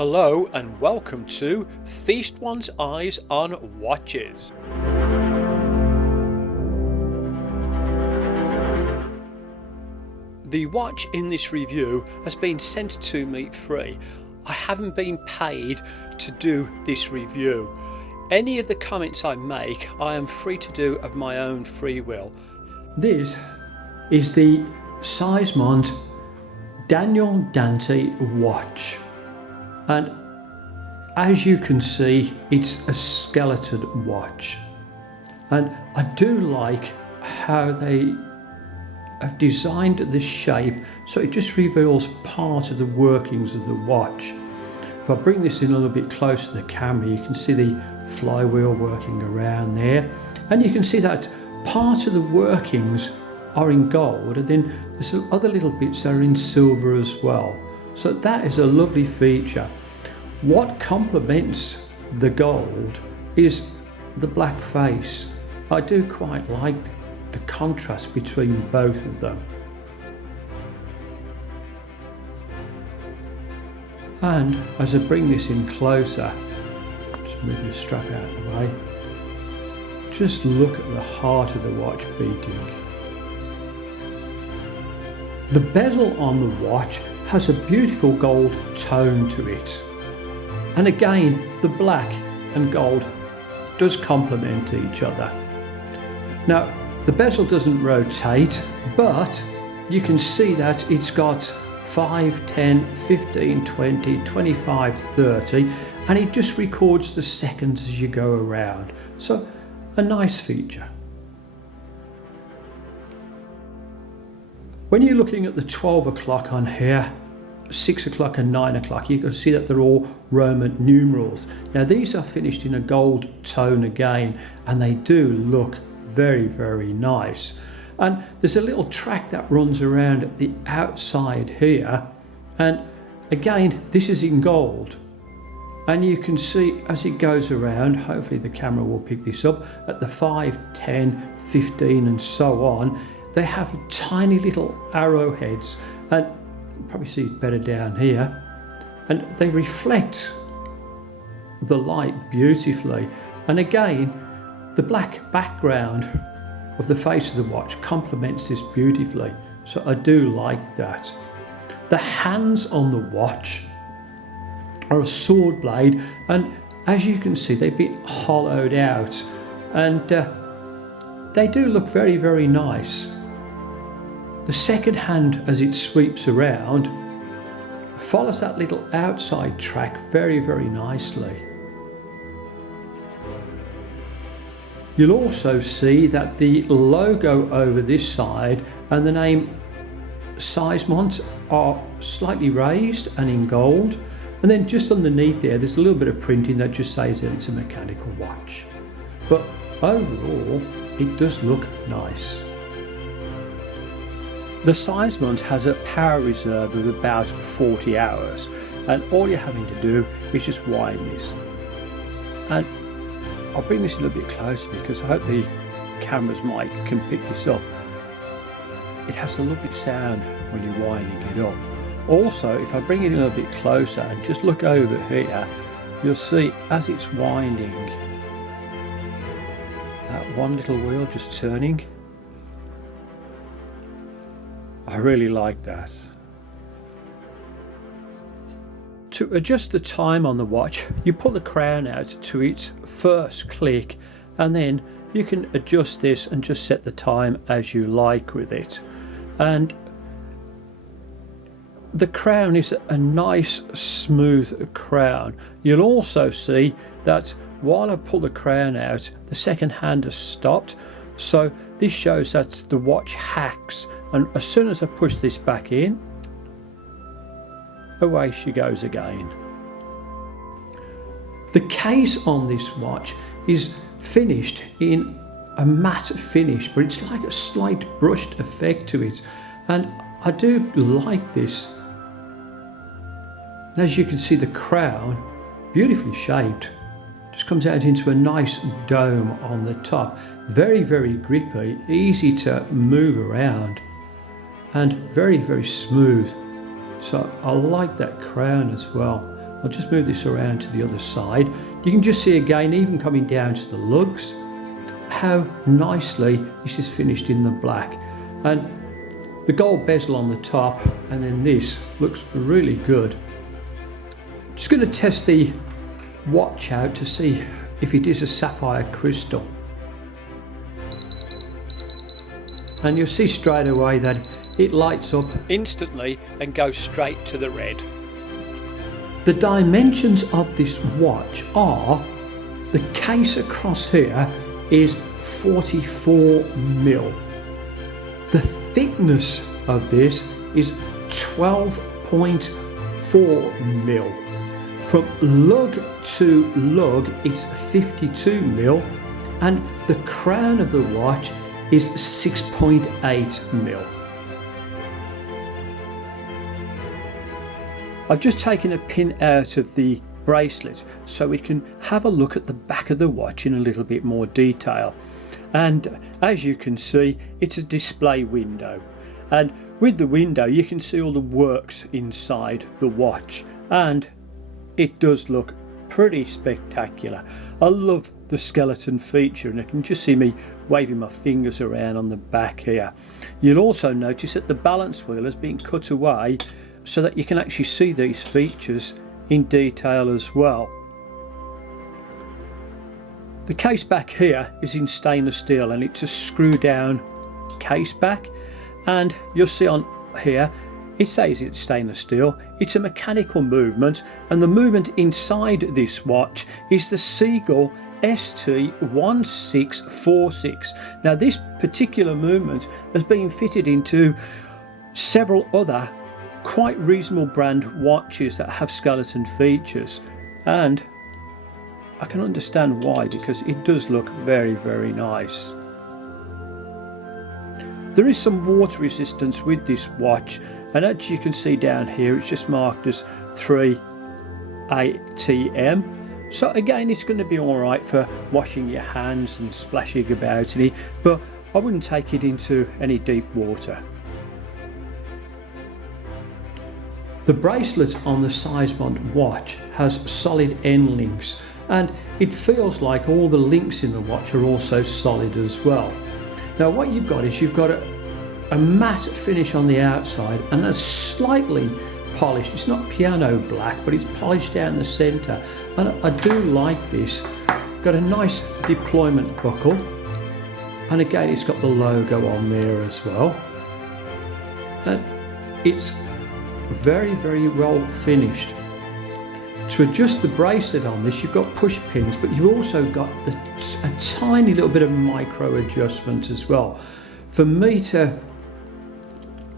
Hello and welcome to Feast One's Eyes on Watches. The watch in this review has been sent to me free. I haven't been paid to do this review. Any of the comments I make, I am free to do of my own free will. This is the Seizmont Daniel Dante watch. And as you can see, it's a skeleton watch. And I do like how they have designed the shape so it just reveals part of the workings of the watch. If I bring this in a little bit closer to the camera, you can see the flywheel working around there. And you can see that part of the workings are in gold, and then there's some other little bits that are in silver as well. So that is a lovely feature. What complements the gold is the black face. I do quite like the contrast between both of them. And as I bring this in closer, just move the strap out of the way, just look at the heart of the watch beating. The bezel on the watch has a beautiful gold tone to it. And again, the black and gold does complement each other. Now, the bezel doesn't rotate, but you can see that it's got 5, 10, 15, 20, 25, 30, and it just records the seconds as you go around. So, a nice feature. When you're looking at the 12 o'clock on here, 6 o'clock and 9 o'clock, you can see that they're all Roman numerals. Now these are finished in a gold tone again, and they do look very, very nice. And there's a little track that runs around at the outside here, and again this is in gold. And you can see as it goes around, hopefully the camera will pick this up, at the 5, 10, 15 and so on, they have tiny little arrowheads, and you can probably see it better down here, and they reflect the light beautifully. And again, the black background of the face of the watch complements this beautifully, so I do like that. The hands on the watch are a sword blade, and as you can see they've been hollowed out, and they do look very, very nice. The second hand, as it sweeps around, follows that little outside track very, very nicely. You'll also see that the logo over this side and the name Seizmont are slightly raised and in gold, and then just underneath there's a little bit of printing that just says that it's a mechanical watch. But overall, it does look nice. The Seizmont has a power reserve of about 40 hours, and all you're having to do is just wind this. And I'll bring this a little bit closer because I hope the camera's mic can pick this up. It has a lovely sound when you're winding it up. Also, if I bring it a little bit closer and just look over here, you'll see as it's winding, that one little wheel just turning. I really like that. To adjust the time on the watch, you pull the crown out to its first click, and then you can adjust this and just set the time as you like with it. And the crown is a nice smooth crown. You'll also see that while I've pulled the crown out, the second hand has stopped, so this shows that the watch hacks, and as soon as I push this back in, away she goes again. The case on this watch is finished in a matte finish, but it's like a slight brushed effect to it, and I do like this. And as you can see, the crown, beautifully shaped, just comes out into a nice dome on the top. Very, very grippy, easy to move around, and very, very smooth. So I like that crown as well. I'll just move this around to the other side. You can just see again, even coming down to the lugs, how nicely this is finished in the black. And the gold bezel on the top, and then this looks really good. Just going to test the watch out to see if it is a sapphire crystal. And you'll see straight away that it lights up instantly and goes straight to the red. The dimensions of this watch are, the case across here is 44mm. The thickness of this is 12.4mm. From lug to lug it's 52mm, and the crown of the watch is 6.8mm. I've just taken a pin out of the bracelet so we can have a look at the back of the watch in a little bit more detail. And as you can see, it's a display window, and with the window you can see all the works inside the watch, and it does look pretty spectacular. I love the skeleton feature, and you can just see me waving my fingers around on the back here. You'll also notice that the balance wheel has been cut away so that you can actually see these features in detail as well. The case back here is in stainless steel, and it's a screw down case back, and you'll see on here it says it's stainless steel. It's a mechanical movement, and the movement inside this watch is the Seagull ST1646. Now this particular movement has been fitted into several other quite reasonable brand watches that have skeleton features, and I can understand why, because it does look very, very nice. There is some water resistance with this watch, and as you can see down here it's just marked as 3 ATM. So again, it's going to be alright for washing your hands and splashing about in it, but I wouldn't take it into any deep water. The bracelet on the Seizmont watch has solid end links, and it feels like all the links in the watch are also solid as well. Now what you've got is you've got a matte finish on the outside and a slightly polished, it's not piano black, but it's polished down the centre, and I do like this. Got a nice deployment buckle, and again it's got the logo on there as well, and it's very, very well finished. To adjust the bracelet on this, you've got push pins, but you've also got a tiny little bit of micro adjustment as well. For me to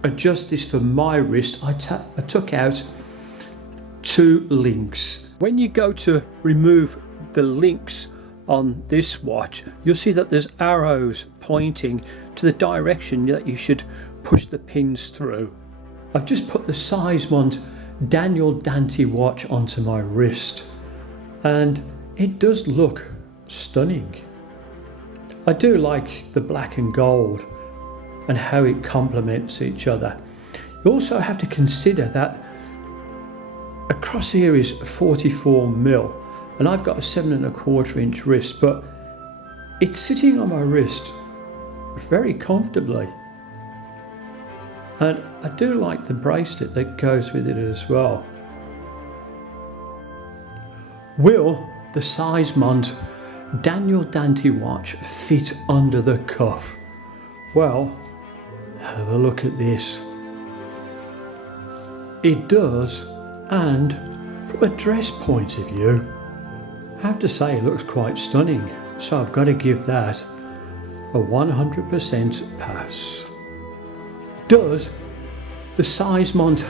adjust this for my wrist, I took out 2 links. When you go to remove the links on this watch, you'll see that there's arrows pointing to the direction that you should push the pins through. I've just put the Seizmont Daniel Dante watch onto my wrist, and it does look stunning. I do like the black and gold and how it complements each other. You also have to consider that across here is 44mm, and I've got a 7¼ inch wrist, but it's sitting on my wrist very comfortably. And I do like the bracelet that goes with it as well. Will the Seizmont Daniel Dante watch fit under the cuff? Well, have a look at this. It does, and from a dress point of view, I have to say it looks quite stunning. So I've got to give that a 100% pass. Does the Seizmont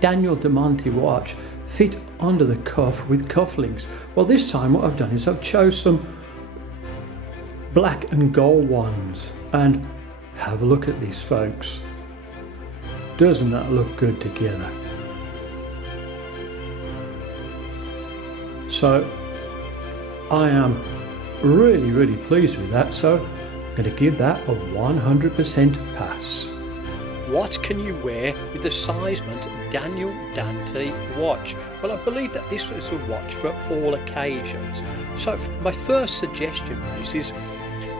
Daniel Dante watch fit under the cuff with cufflinks? Well, this time what I've done is I've chose some black and gold ones, and have a look at these, folks. Doesn't that look good together? So I am really, really pleased with that, so I'm going to give that a 100% pass. What can you wear with the Seizmont Daniel Dante watch? Well, I believe that this is a watch for all occasions. So my first suggestion is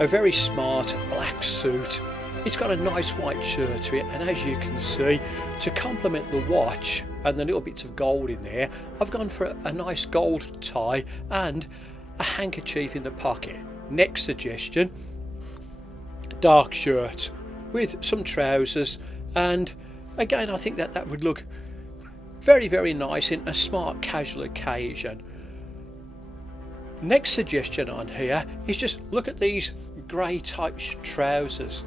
a very smart black suit. It's got a nice white shirt to it, and as you can see, to complement the watch and the little bits of gold in there, I've gone for a nice gold tie and a handkerchief in the pocket. Next suggestion, dark shirt with some trousers, and again I think that would look very nice in a smart casual occasion. Next suggestion on here is just look at these grey type trousers.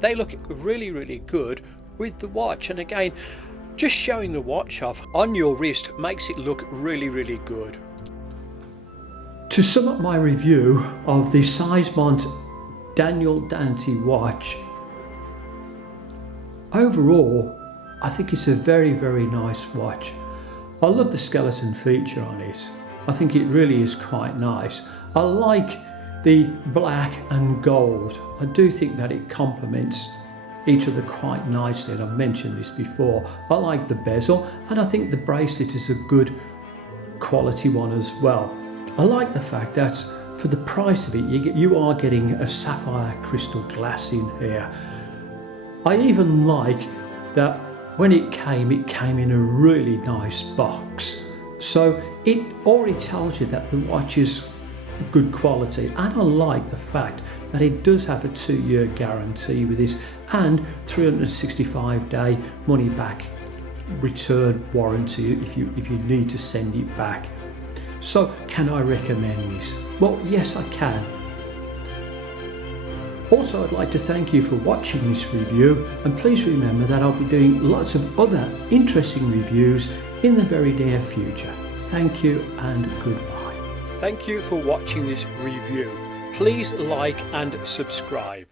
They look really good with the watch, and again just showing the watch off on your wrist makes it look really good. To sum up my review of the Seizmont Daniel Dante watch, overall I think it's a very nice watch. I love the skeleton feature on it. I think it really is quite nice. I like the black and gold. I do think that it complements each other quite nicely, and I've mentioned this before. I like the bezel, and I think the bracelet is a good quality one as well. I like the fact that for the price of it you are getting a sapphire crystal glass in here. I even like that when it came in a really nice box, so it already tells you that the watch is good quality, and I like the fact that it does have a 2-year guarantee with this and 365-day money back return warranty if you need to send it back. So can I recommend this? Well, yes I can. Also, I'd like to thank you for watching this review, and please remember that I'll be doing lots of other interesting reviews in the very near future. Thank you and goodbye. Thank you for watching this review. Please like and subscribe.